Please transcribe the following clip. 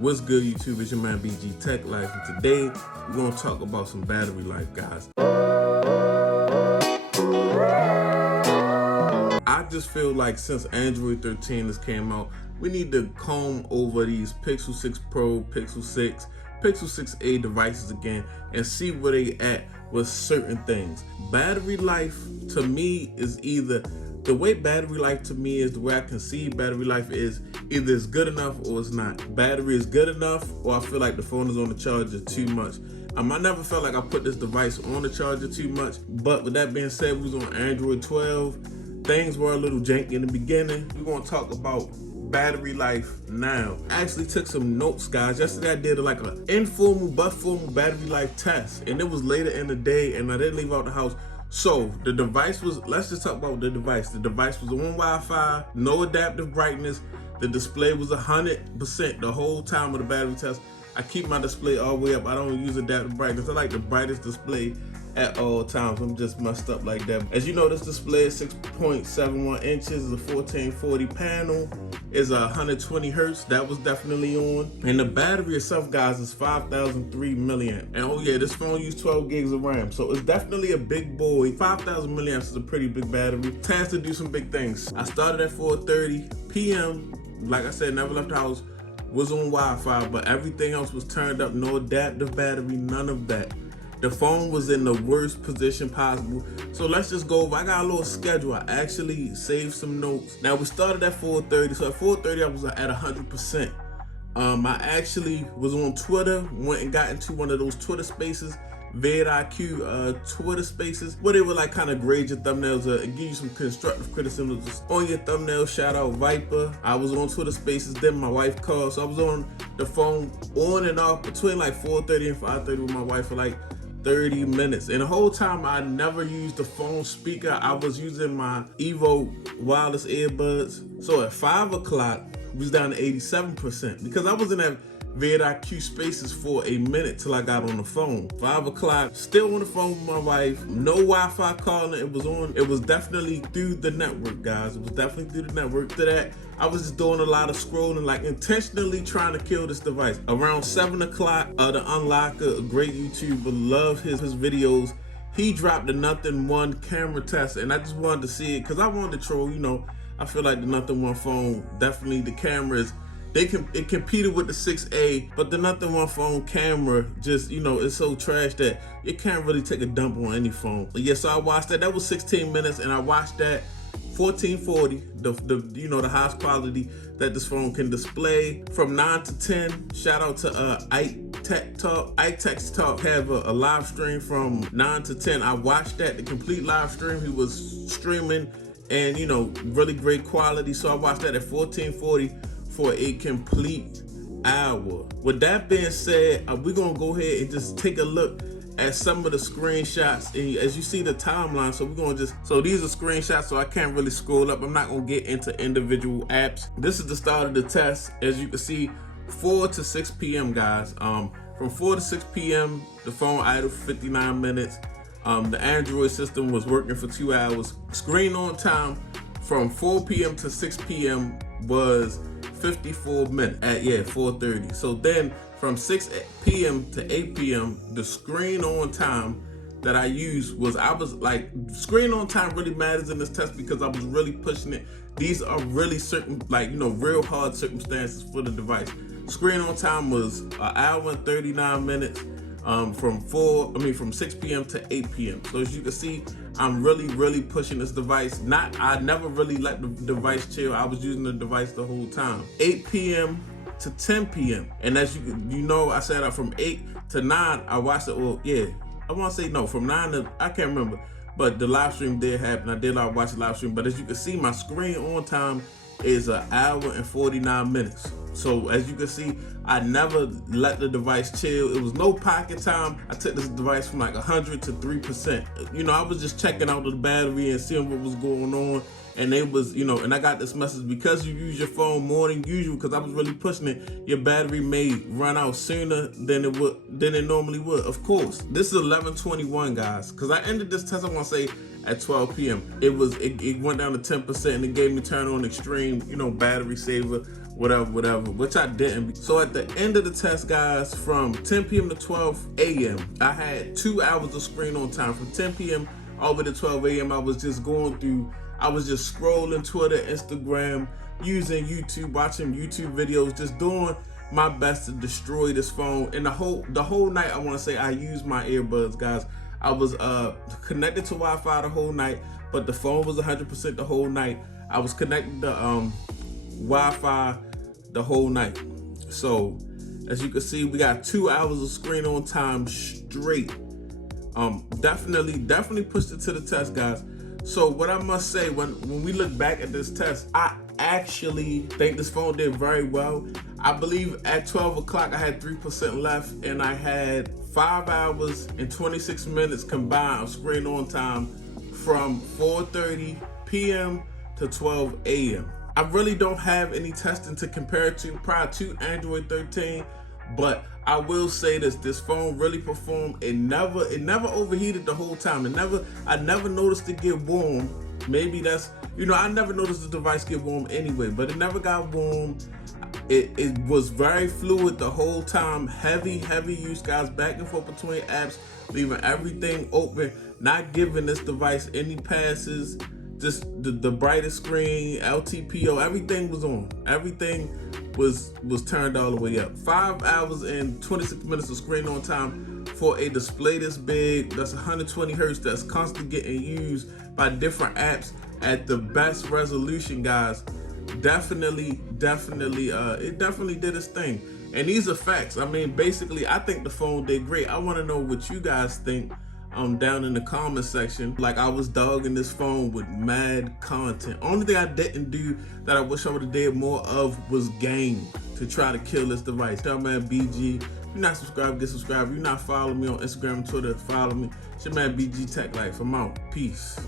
What's good, YouTube? It's your man BG Tech Life, and today we're gonna talk about some battery life, guys. I just feel like since Android 13 has came out, we need to comb over these Pixel 6 Pro, Pixel 6, Pixel 6a devices again and see where they at with certain things. Battery life to me is either, the way battery life to me is, the way I can see battery life is either it's good enough or it's not. Battery is good enough, or I feel like the phone is on the charger too much. I never felt like I put this device on the charger too much, but with that being said, we was on Android 12. Things were a little janky in the beginning. We're gonna talk about battery life now. I actually took some notes, guys. Yesterday I did like an informal but formal battery life test, and it was later in the day and I didn't leave out the house. So the device was, let's just talk about the device. The device was on Wi-Fi, no adaptive brightness. The display was 100% the whole time of the battery test. I keep my display all the way up. I don't use adaptive brightness. I like the brightest display at all times. I'm just messed up like that. As you know, this display is 6.71 inches, is a 1440 panel, is 120 hertz. That was definitely on. And the battery itself, guys, is 5,003 milliamp. And oh yeah, this phone used 12 gigs of RAM. So it's definitely a big boy. 5,000 milliamps is a pretty big battery. It has to do some big things. I started at 4:30 p.m. Like I said, never left the house. Was on Wi-Fi, but everything else was turned up. No adaptive battery, none of that. The phone was in the worst position possible. So let's just go over. I got a little schedule. I actually saved some notes. Now we started at 4:30. So at 4:30, I was at 100%. I actually was on Twitter, went and got into one of those Twitter spaces, vidIQ Twitter spaces, where they would like kind of grade your thumbnails, give you some constructive criticism on your thumbnail. Shout out Viper. I was on Twitter spaces, then my wife called, so I was on the phone on and off between like 4:30 and 5:30 with my wife for like 30 minutes. And the whole time I never used the phone speaker. I was using my Evo wireless earbuds. So at 5 o'clock, we was down to 87% because I was in that vidIQ spaces for a minute till I got on the phone. 5 o'clock, still on the phone with my wife. No Wi-Fi calling. It was on. It was definitely through the network, guys. It was definitely through the network. To that, I was just doing a lot of scrolling, like intentionally trying to kill this device. Around 7 o'clock, the Unlocker, a great YouTuber, love his videos. He dropped the Nothing One camera test, and I just wanted to see it because I wanted to troll. You know, I feel like the Nothing One phone, definitely the cameras, it competed with the 6A, but the Nothing One phone camera just, you know, it's so trash that it can't really take a dump on any phone. But yeah, so I watched that. That was 16 minutes, and I watched that 1440, the highest quality that this phone can display. From 9 to 10, shout out to Ike Tech Talk. Ike Tech Talk have a live stream from 9 to 10. I watched that, the complete live stream. He was streaming, and you know, really great quality. So I watched that at 1440 for a complete hour. With that being said, we're gonna go ahead and just take a look at some of the screenshots, and as you see the timeline, so we're gonna so these are screenshots, so I can't really scroll up. I'm not gonna get into individual apps. This is the start of the test. As you can see, 4 to 6 p.m. guys. From 4 to 6 p.m. the phone idle for 59 minutes. The Android system was working for 2 hours. Screen on time from 4 p.m. to 6 p.m. was 54 minutes at 4:30. So then from 6 p.m. to 8 p.m. the screen on time that I used was, I was like, screen on time really matters in this test because I was really pushing it. These are really certain, like, you know, real hard circumstances for the device. Screen on time was an hour and 39 minutes from 6 p.m. to 8 p.m. So as you can see, I'm really pushing this device. I never really let the device chill. I was using the device the whole time. 8 p.m. to 10 p.m. And as you know, I said from 8 to 9, I watched it. Well, yeah, I want to say no, from 9 to, I can't remember, but the live stream did happen. I did watch the live stream, but as you can see, my screen on time is an hour and 49 minutes. So as you can see, I never let the device chill. It was no pocket time. I took this device from like 100 to 3%. You know, I was just checking out the battery and seeing what was going on. And they was, you know, and I got this message, because you use your phone more than usual, because I was really pushing it, your battery may run out sooner than it normally would. Of course, this is 11:21, guys, because I ended this test, I want to say, at 12 p.m. It went down to 10%, and it gave me turn on extreme, you know, battery saver, whatever, which I didn't. So at the end of the test, guys, from 10 p.m. to 12 a.m., I had 2 hours of screen on time. From 10 p.m. over to 12 a.m., I was just scrolling Twitter, Instagram, using YouTube, watching YouTube videos, just doing my best to destroy this phone. And the whole night, I want to say I used my earbuds, guys. I was connected to Wi-Fi the whole night, but the phone was 100% the whole night. I was connected to Wi-Fi the whole night. So as you can see, we got 2 hours of screen on time straight. Definitely pushed it to the test, guys. So what I must say, when we look back at this test, I actually think this phone did very well. I believe at 12 o'clock I had 3% left, and I had 5 hours and 26 minutes combined of screen on time from 4:30 p.m. to 12 a.m. I really don't have any testing to compare to prior to Android 13, but I will say this phone really performed. It never overheated the whole time. I never noticed it get warm. Maybe that's, I never noticed the device get warm anyway, but it never got warm. It was very fluid the whole time. Heavy use, guys, back and forth between apps, leaving everything open, not giving this device any passes. Just the brightest screen, LTPO, everything was on. Everything was turned all the way up. 5 hours and 26 minutes of screen on time for a display this big, that's 120 hertz, that's constantly getting used by different apps at the best resolution, guys. It definitely did its thing. And these are facts. I mean, basically, I think the phone did great. I want to know what you guys think down in the comment section. Like, I was dogging this phone with mad content. Only thing I didn't do that I wish I would have did more of was game to try to kill this device. Tell man BG, if you're not subscribed, get subscribed. If you're not following me on Instagram and Twitter, follow me. It's your man BG Tech Life. I'm out. Peace.